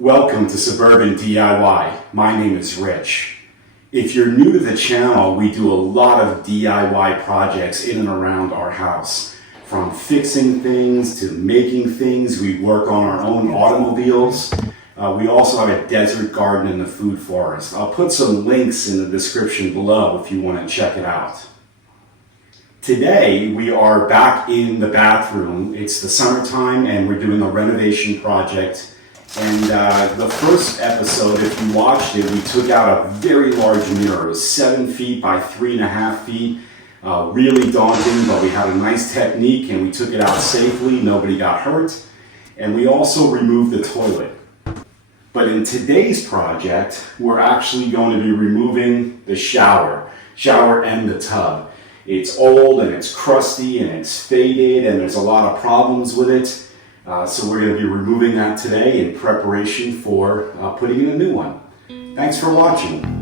Welcome to Suburban DIY. My name is Rich. If you're new to the channel, we do a lot of DIY projects in and around our house. From fixing things to making things, we work on our own automobiles. We also have a desert garden in the food forest. I'll put some links in the description below if you want to check it out. Today, we are back in the bathroom. It's the summertime and we're doing a renovation project. And the first episode, if you watched it, we took out a very large mirror. It was 7 feet by 3.5 feet. Really daunting, but we had a nice technique and we took it out safely. Nobody got hurt. And we also removed the toilet. But in today's project, we're actually going to be removing the shower and the tub. It's old and it's crusty and it's faded and there's a lot of problems with it. So we're going to be removing that today in preparation for putting in a new one. Thanks for watching.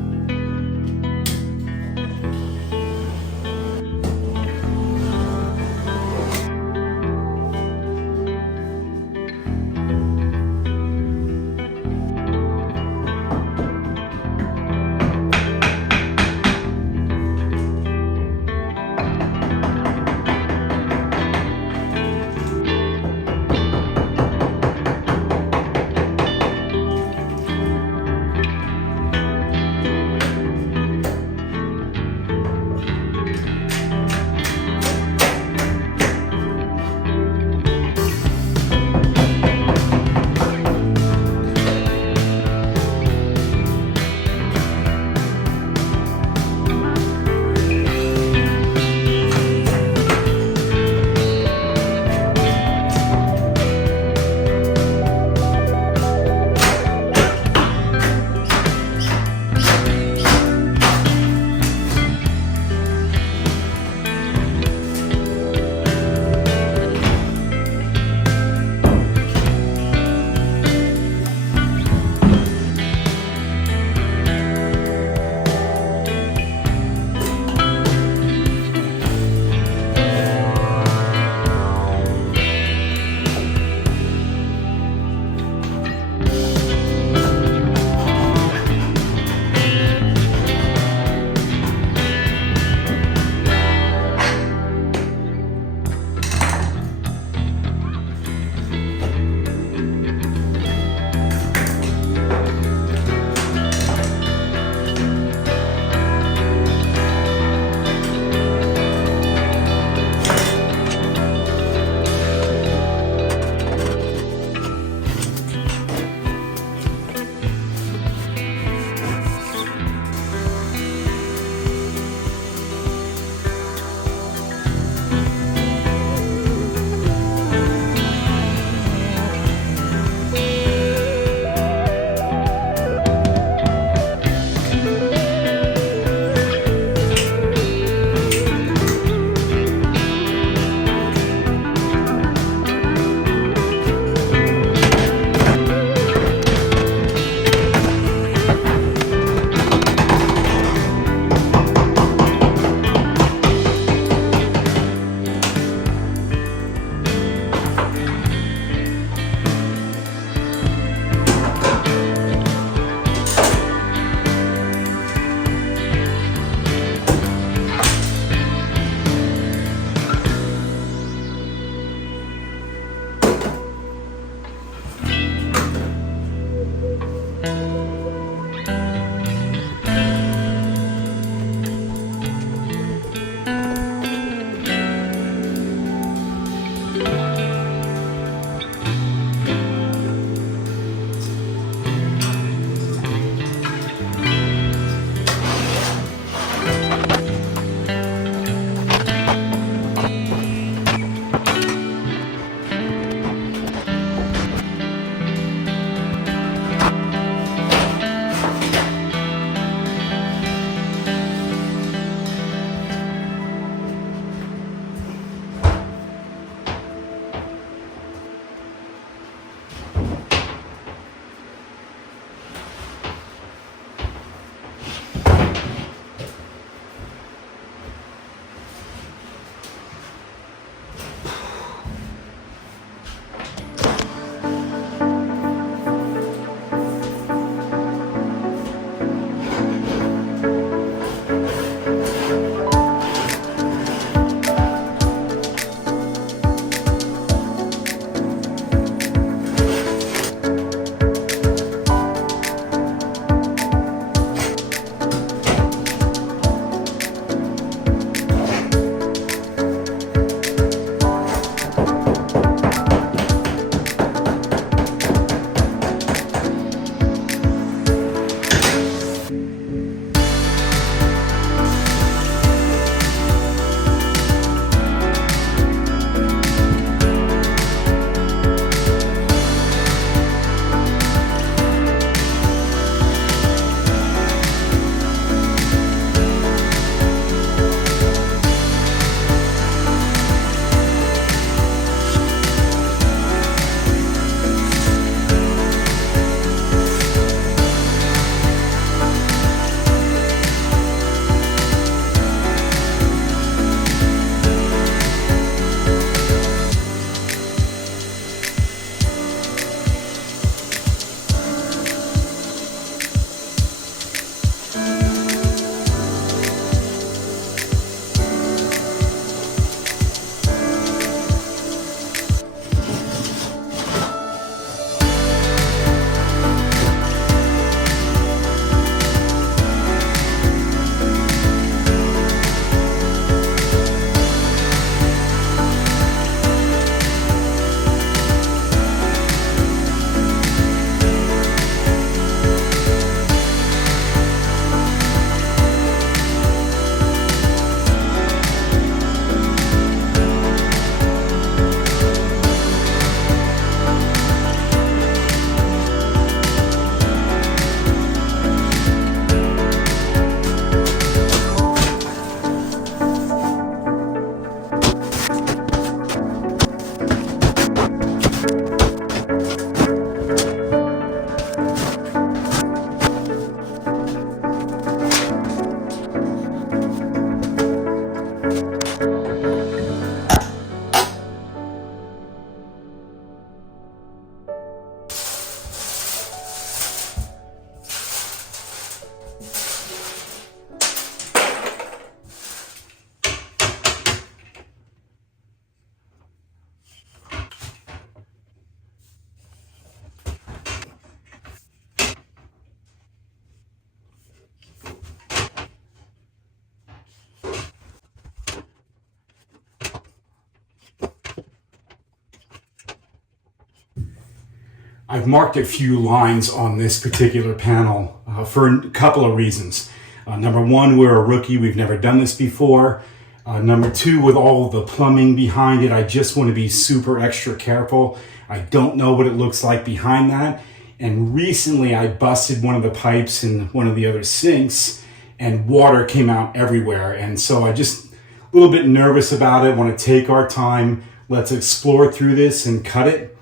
I've marked a few lines on this particular panel for a couple of reasons. Number one, we're a rookie. We've never done this before. Number two, with all the plumbing behind it, I just want to be super extra careful. I don't know what it looks like behind that. And recently I busted one of the pipes in one of the other sinks and water came out everywhere. And so I just a little bit nervous about it. Want to take our time. Let's explore through this and cut it.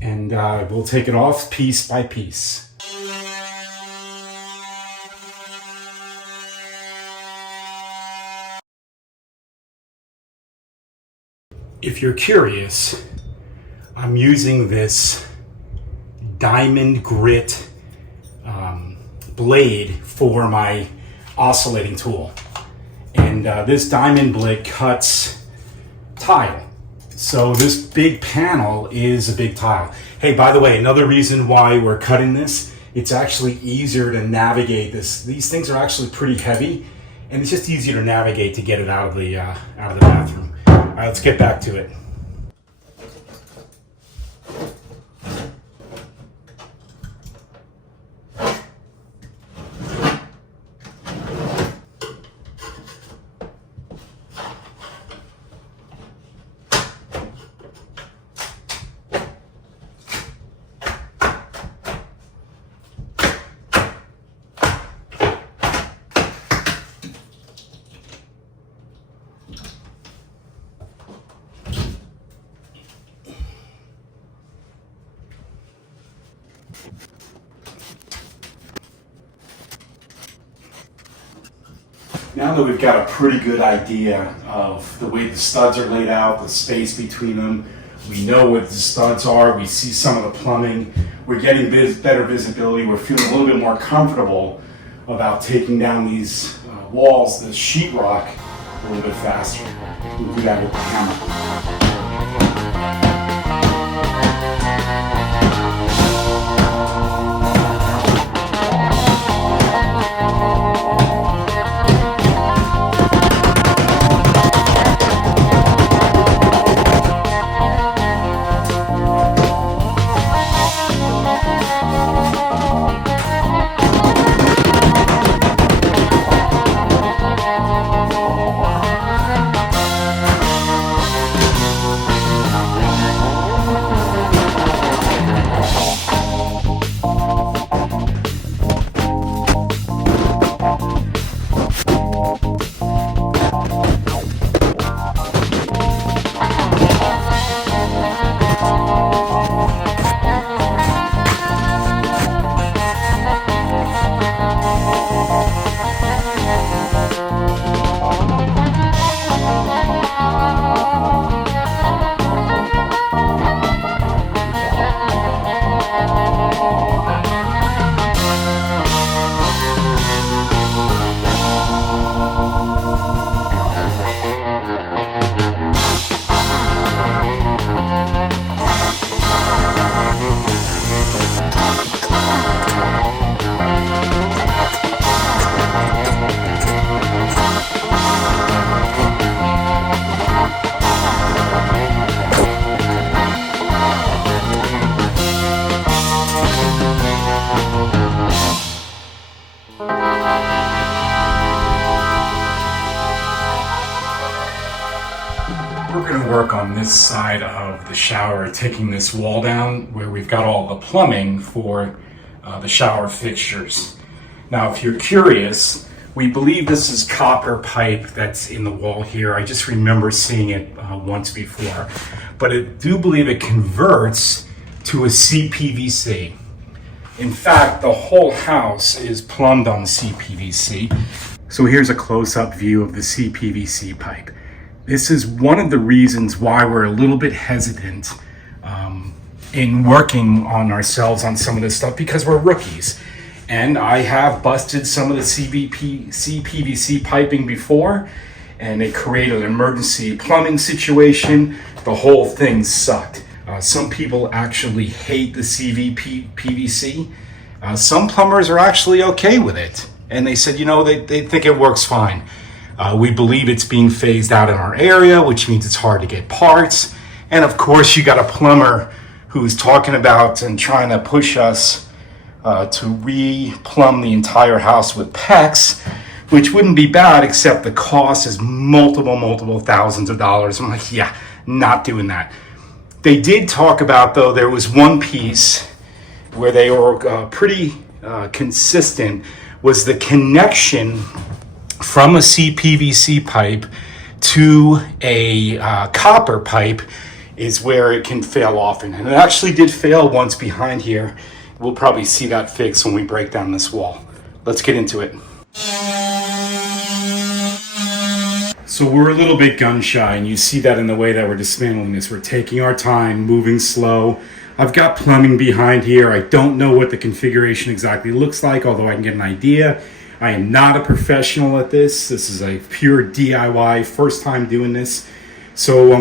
And we'll take it off piece by piece. If you're curious, I'm using this diamond grit blade for my oscillating tool. And this diamond blade cuts tile. So this big panel is a big tile. Hey, by the way, another reason why we're cutting this, it's actually easier to navigate this. These things are actually pretty heavy, and it's just easier to navigate to get it out of the bathroom. All right, let's get back to it. Now that we've got a pretty good idea of the way the studs are laid out, the space between them, we know what the studs are, we see some of the plumbing, we're getting better visibility, we're feeling a little bit more comfortable about taking down these walls, the sheetrock, a little bit faster. We'll do that with the hammer. We're going to work on this side of the shower, taking this wall down where we've got all the plumbing for the shower fixtures. Now, if you're curious, we believe this is copper pipe that's in the wall here. I just remember seeing it once before, but I do believe it converts to a CPVC. In fact, the whole house is plumbed on CPVC. So here's a close-up view of the CPVC pipe. This is one of the reasons why we're a little bit hesitant in working on ourselves on some of this stuff, because we're rookies. And I have busted some of the CPVC piping before, and it created an emergency plumbing situation. The whole thing sucked. Some people actually hate the PVC. Some plumbers are actually okay with it. And they said, you know, they think it works fine. We believe it's being phased out in our area, which means it's hard to get parts. And of course, you got a plumber who's talking about and trying to push us to re-plumb the entire house with PEX, which wouldn't be bad, except the cost is multiple thousands of dollars. I'm like, yeah, not doing that. They did talk about, though, there was one piece where they were pretty consistent, was the connection from a CPVC pipe to a copper pipe is where it can fail often. And it actually did fail once behind here. We'll probably see that fixed when we break down this wall. Let's get into it. So we're a little bit gun shy, and you see that in the way that we're dismantling this. We're taking our time, moving slow. I've got plumbing behind here. I don't know what the configuration exactly looks like, although I can get an idea. I am not a professional at this. This is a pure DIY, first time doing this. So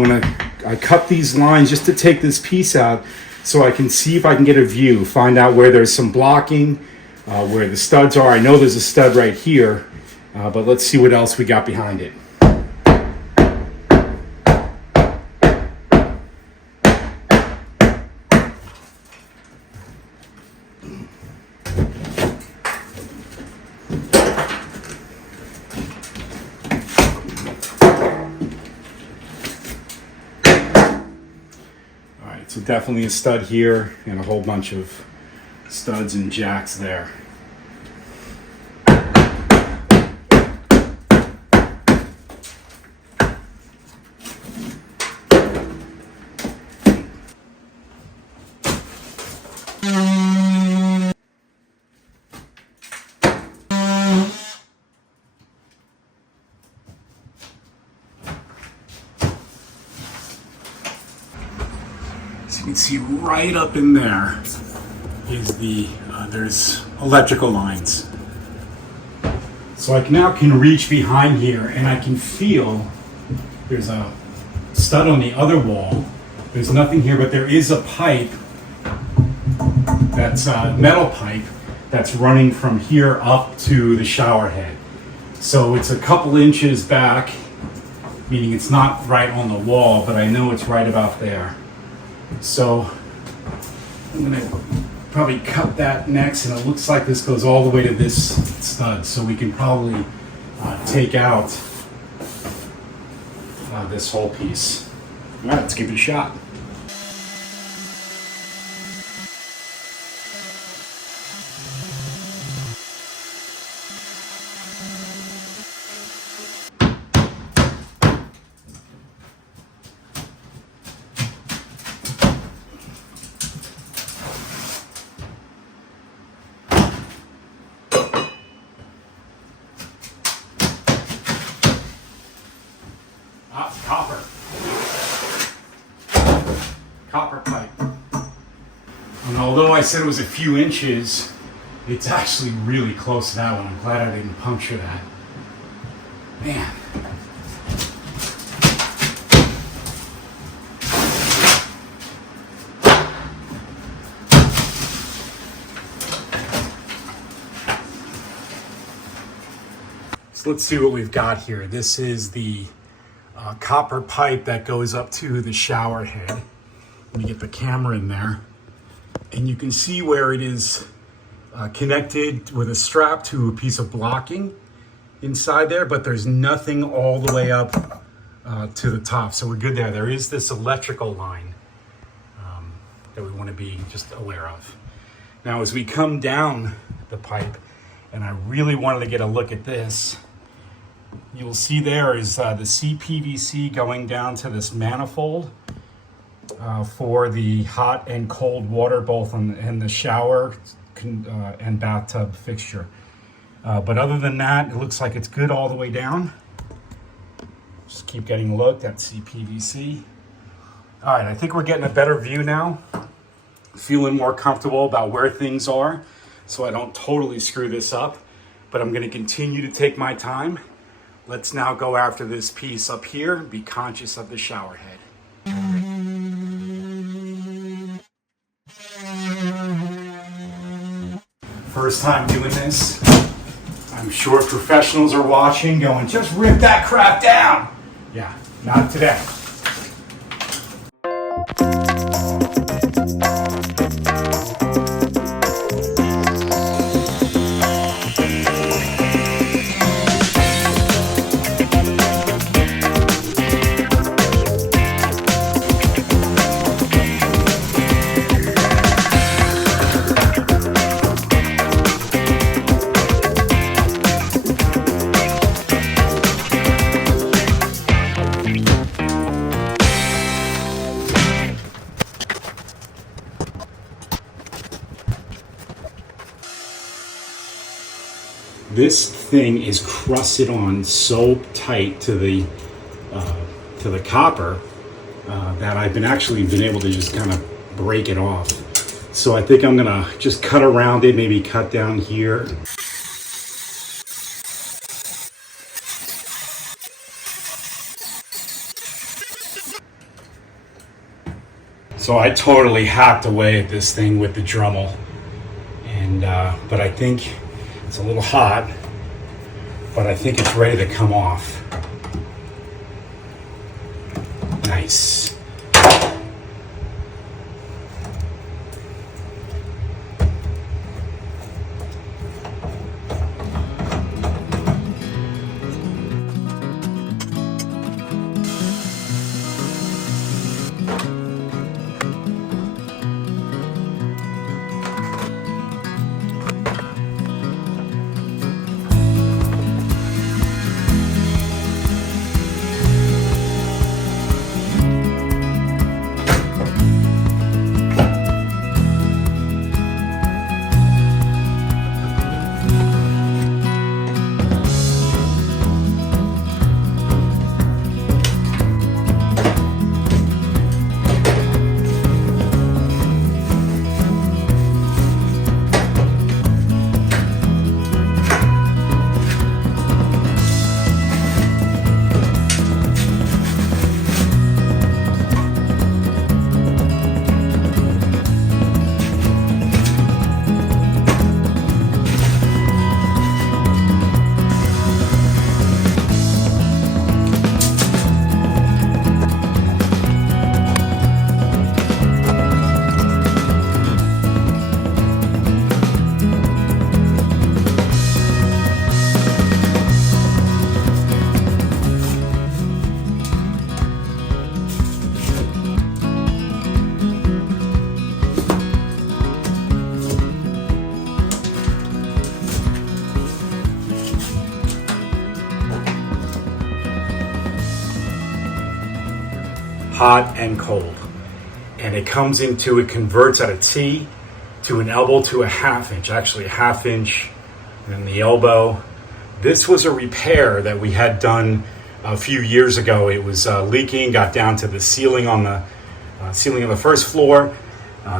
I cut these lines just to take this piece out so I can see if I can get a view, find out where there's some blocking, where the studs are. I know there's a stud right here, but let's see what else we got behind it. So definitely a stud here and a whole bunch of studs and jacks there. So you can see right up in there is there's electrical lines. So I now can reach behind here and I can feel there's a stud on the other wall. There's nothing here, but there is a pipe that's a metal pipe that's running from here up to the shower head. So it's a couple inches back, meaning it's not right on the wall, but I know it's right about there. So I'm going to probably cut that next, and it looks like this goes all the way to this stud, so we can probably take out this whole piece. All right, let's give it a shot. Copper pipe. And although I said it was a few inches, it's actually really close to that one. I'm glad I didn't puncture that. Man. So let's see what we've got here. This is the copper pipe that goes up to the shower head. Let me get the camera in there. And you can see where it is connected with a strap to a piece of blocking inside there, but there's nothing all the way up to the top. So we're good there. There is this electrical line that we want to be just aware of. Now, as we come down the pipe, and I really wanted to get a look at this, you'll see there is the CPVC going down to this manifold for the hot and cold water, both in the shower and bathtub fixture. But other than that, it looks like it's good all the way down. Just keep getting looked at CPVC. All right, I think we're getting a better view now. Feeling more comfortable about where things are, so I don't totally screw this up. But I'm going to continue to take my time. Let's now go after this piece up here and be conscious of the shower head. First time doing this. I'm sure professionals are watching going, just rip that crap down. Yeah, not today. This thing is crusted on so tight to the copper that I've been able to just kind of break it off. So I think I'm gonna just cut around it, maybe cut down here. So I totally hacked away at this thing with the Dremel, and but I think it's a little hot, but I think it's ready to come off. Nice. Hot and cold, and it converts at a T to an elbow to a half inch, actually a half inch, and then the elbow. This was a repair that we had done a few years ago. It was leaking, got down to the ceiling on the ceiling of the first floor.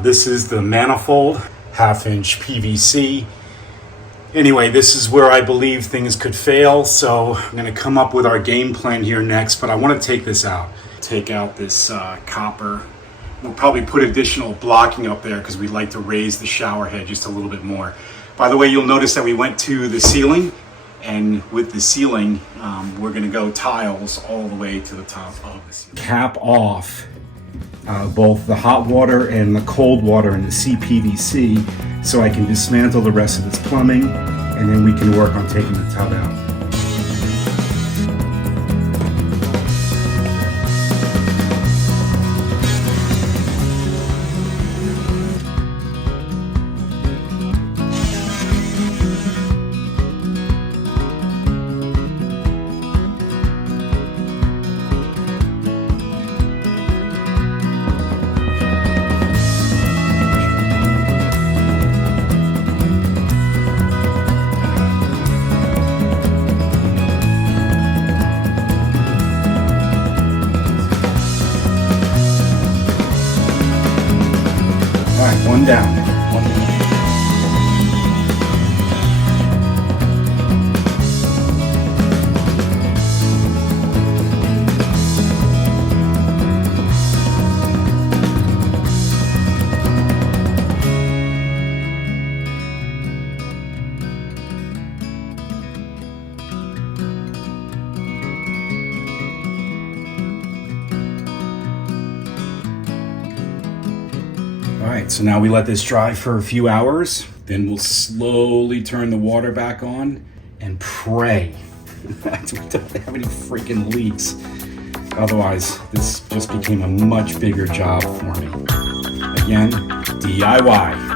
This is the manifold, half inch PVC. Anyway, this is where I believe things could fail, so I'm going to come up with our game plan here next, but I want to take this out. Take out this copper. We'll probably put additional blocking up there because we'd like to raise the shower head just a little bit more. By the way, you'll notice that we went to the ceiling, and with the ceiling, we're going to go tiles all the way to the top of the ceiling. Cap off both the hot water and the cold water in the CPVC so I can dismantle the rest of this plumbing, and then we can work on taking the tub out. One down. One down. All right, so now we let this dry for a few hours. Then we'll slowly turn the water back on and pray that we don't have any freaking leaks. Otherwise, this just became a much bigger job for me. Again, DIY.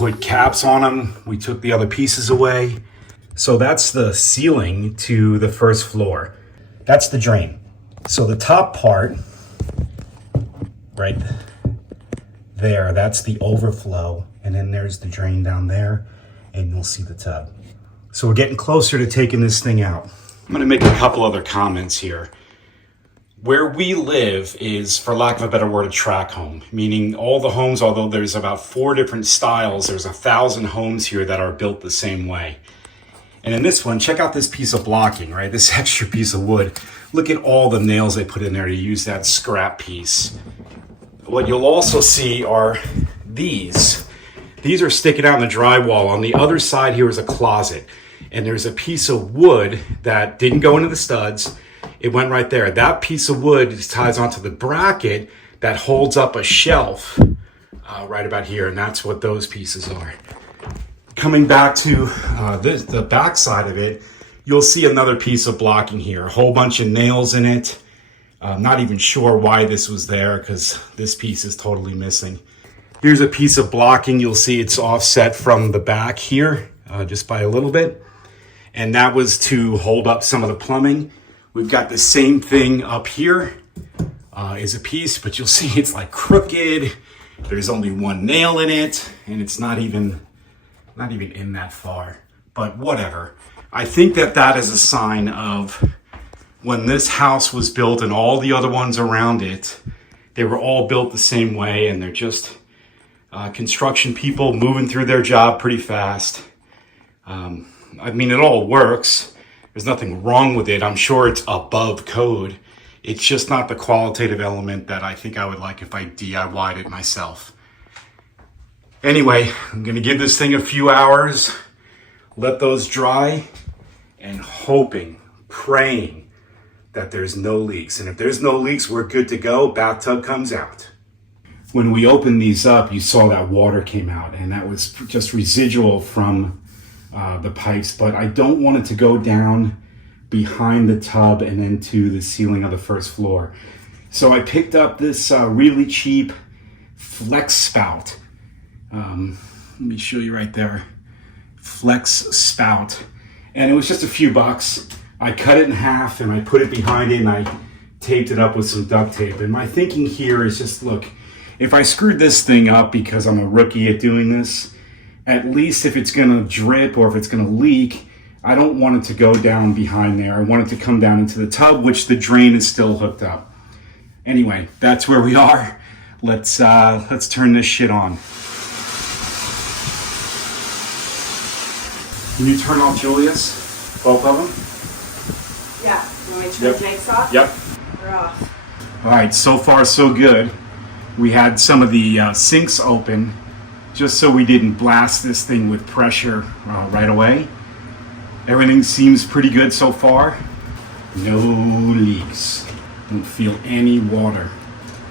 put caps on them. We took the other pieces away. So that's the ceiling to the first floor. That's the drain. So the top part, right there, that's the overflow. And then there's the drain down there, and you'll see the tub. So we're getting closer to taking this thing out. I'm gonna make a couple other comments here. Where we live is, for lack of a better word, a tract home, meaning all the homes, although there's about 4 different styles, there's 1,000 homes here that are built the same way. And in this one, check out this piece of blocking, right? This extra piece of wood. Look at all the nails they put in there to use that scrap piece. What you'll also see are these. These are sticking out in the drywall. On the other side here is a closet. And there's a piece of wood that didn't go into the studs. It went right there. That piece of wood ties onto the bracket that holds up a shelf right about here, and that's what those pieces are. Coming back to the back side of it, you'll see another piece of blocking here. A whole bunch of nails in it. I'm not even sure why this was there because this piece is totally missing. Here's a piece of blocking. You'll see it's offset from the back here just by a little bit. And that was to hold up some of the plumbing. We've got the same thing up here is a piece, but you'll see it's like crooked. There's only one nail in it, and it's not even in that far. But whatever. I think that is a sign of when this house was built and all the other ones around it, they were all built the same way, and they're just construction people moving through their job pretty fast. I mean, it all works. There's nothing wrong with it. I'm sure it's above code. It's just not the qualitative element that I think I would like if I DIY'd it myself. Anyway, I'm gonna give this thing a few hours, let those dry, and praying that there's no leaks. And if there's no leaks, we're good to go. Bathtub comes out. When we opened these up, you saw that water came out, and that was just residual from the pipes, but I don't want it to go down behind the tub and then to the ceiling of the first floor. So I picked up this really cheap flex spout. Let me show you right there. Flex spout. And it was just a few bucks. I cut it in half and I put it behind it and I taped it up with some duct tape. And my thinking here is just, look, if I screwed this thing up because I'm a rookie at doing this, at least if it's gonna drip or if it's gonna leak, I don't want it to go down behind there. I want it to come down into the tub, which the drain is still hooked up. Anyway, that's where we are. Let's turn this shit on. Can you turn off Julius? Both of them? Yeah. You want me to turn Jake's off? Yep. They're off. All right, so far so good. We had some of the sinks open just so we didn't blast this thing with pressure right away. Everything seems pretty good so far. No leaks. Don't feel any water.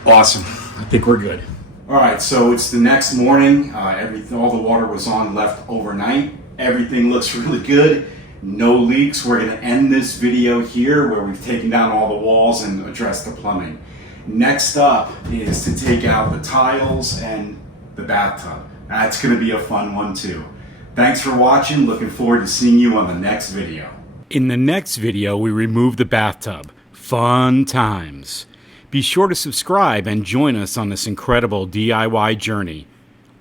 Awesome. I think we're good. All right, so it's the next morning. All the water was on left overnight. Everything looks really good. No leaks. We're going to end this video here where we've taken down all the walls and addressed the plumbing. Next up is to take out the tiles and the bathtub. That's going to be a fun one too. Thanks for watching. Looking forward to seeing you on the next video. In the next video, we remove the bathtub. Fun times. Be sure to subscribe and join us on this incredible DIY journey.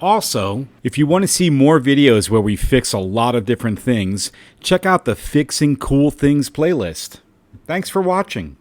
Also, if you want to see more videos where we fix a lot of different things, check out the Fixing Cool Things playlist. Thanks for watching.